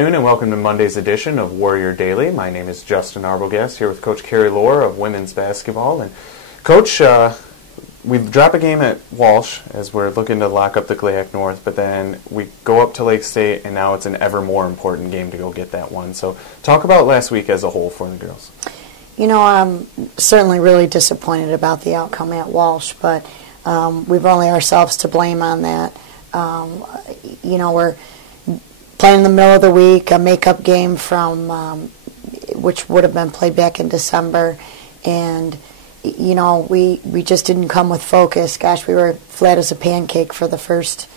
And welcome to Monday's edition of Warrior Daily. My name is Justin Arbogast here with Coach Carrie Lohr of women's basketball. And Coach, we drop a game at Walsh as we're looking to lock up the GLIAC North, but then we go up to Lake State, and now it's an ever more important game to go get that one. So talk about last week as a whole for the girls. You know, I'm certainly really disappointed about the outcome at Walsh, but we've only ourselves to blame on that. You know, we're playing in the middle of the week, a makeup game from which would have been played back in December, and you know, we just didn't come with focus. Gosh, we were flat as a pancake for the first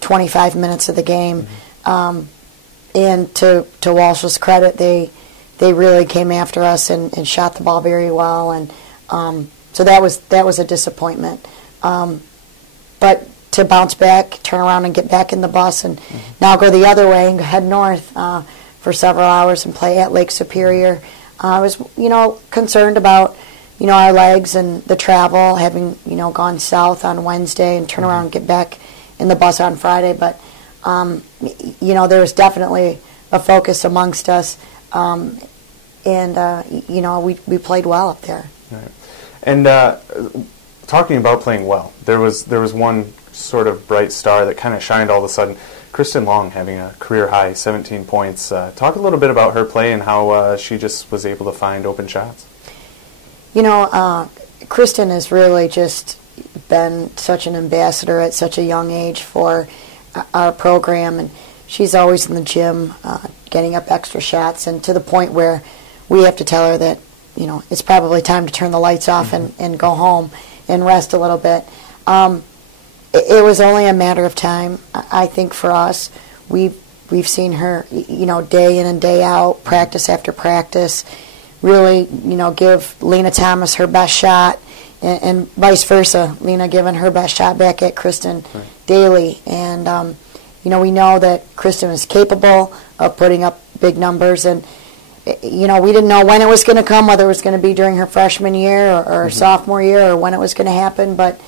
25 minutes of the game. And to Walsh's credit, they really came after us and shot the ball very well, and so that was a disappointment. But to bounce back, turn around and get back in the bus, and now go the other way and head north for several hours and play at Lake Superior. I was, you know, concerned about, you know, our legs and the travel, having, you know, gone south on Wednesday and turn around and get back in the bus on Friday. But, you know, there was definitely a focus amongst us, and, you know, we played well up there. Right. And talking about playing well, there was one sort of bright star that kind of shined all of a sudden. Kristen Long having a career-high 17 points. Talk a little bit about her play and how she just was able to find open shots. You know, Kristen has really just been such an ambassador at such a young age for our program, and she's always in the gym getting up extra shots, and to the point where we have to tell her that, you know, it's probably time to turn the lights off and go home and rest a little bit. It was only a matter of time, I think, for us. We've seen her, you know, day in and day out, practice after practice, really, you know, give Lena Thomas her best shot, and vice versa, Lena giving her best shot back at Kristen daily. And, you know, we know that Kristen is capable of putting up big numbers, and, you know, we didn't know when it was going to come, whether it was going to be during her freshman year or sophomore year, or when it was going to happen, but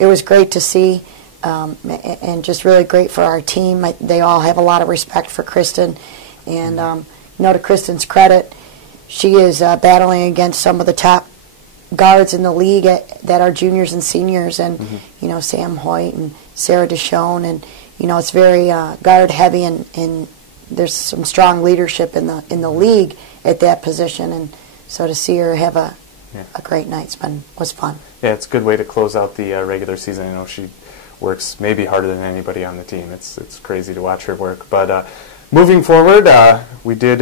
it was great to see, and just really great for our team. They all have a lot of respect for Kristen, and, you know, to Kristen's credit, she is battling against some of the top guards in the league that are juniors and seniors, and you know, Sam Hoyt and Sarah DeShone, and you know, it's very guard heavy, and there's some strong leadership in the league at that position, and so to see her have a great night was fun. Yeah, it's a good way to close out the regular season. I know she works maybe harder than anybody on the team. It's crazy to watch her work, but. Moving forward, we did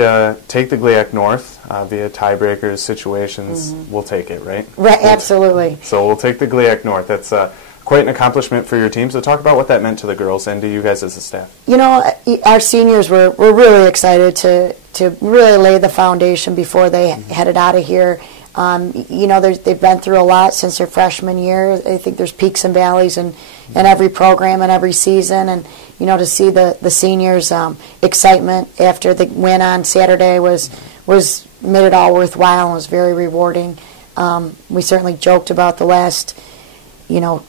take the GLIAC North via tiebreakers situations. We'll take it, right? Right, absolutely. So we'll take the GLIAC North. That's quite an accomplishment for your team. So talk about what that meant to the girls and to you guys as a staff. You know, our seniors were really excited to really lay the foundation before they headed out of here. You know, they've been through a lot since their freshman year. I think there's peaks and valleys in every program and every season, and you know, to see the seniors' excitement after the win on Saturday was made it all worthwhile and was very rewarding. We certainly joked about the last, you know,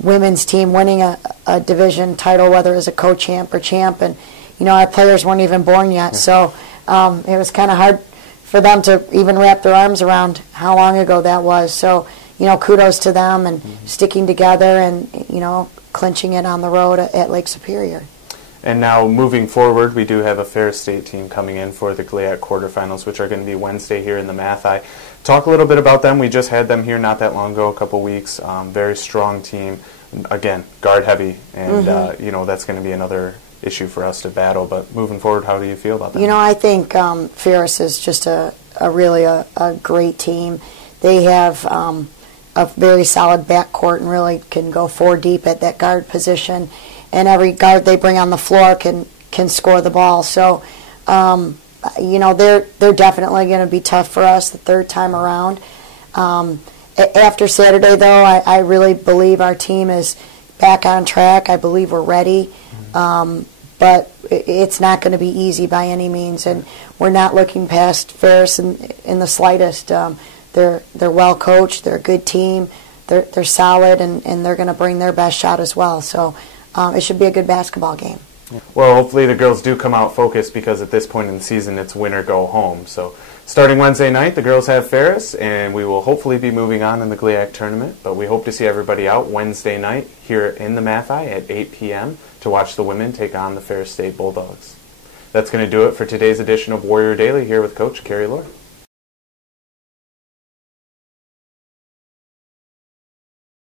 women's team winning a division title, whether it was a co-champ or champ, and you know, our players weren't even born yet, so it was kind of hard for them to even wrap their arms around how long ago that was. So, you know, kudos to them and sticking together and, you know, clinching it on the road at Lake Superior. And now moving forward, we do have a Ferris State team coming in for the GLIAC quarterfinals, which are going to be Wednesday here in the Mathi. Talk a little bit about them. We just had them here not that long ago, a couple weeks. Very strong team. Again, guard heavy, and you know, that's going to be another issue for us to battle. But moving forward, how do you feel about that? You know, I think Ferris is just a really great team. They have a very solid backcourt and really can go 4 deep at that guard position. And every guard they bring on the floor can score the ball. So, you know, they're definitely going to be tough for us the third time around. After Saturday, though, I really believe our team is back on track. I believe we're ready. But it's not going to be easy by any means, and we're not looking past Ferris in the slightest. They're well coached. They're a good team. They're solid, and they're going to bring their best shot as well. So it should be a good basketball game. Well, hopefully the girls do come out focused, because at this point in the season it's win or go home. So starting Wednesday night, the girls have ferris, and we will hopefully be moving on in the GLIAC tournament. But we hope to see everybody out Wednesday night here in the Mathi at 8 p.m. to watch the women take on the Ferris State Bulldogs. That's going to do it for today's edition of Warrior Daily here with Coach Carrie Lohr.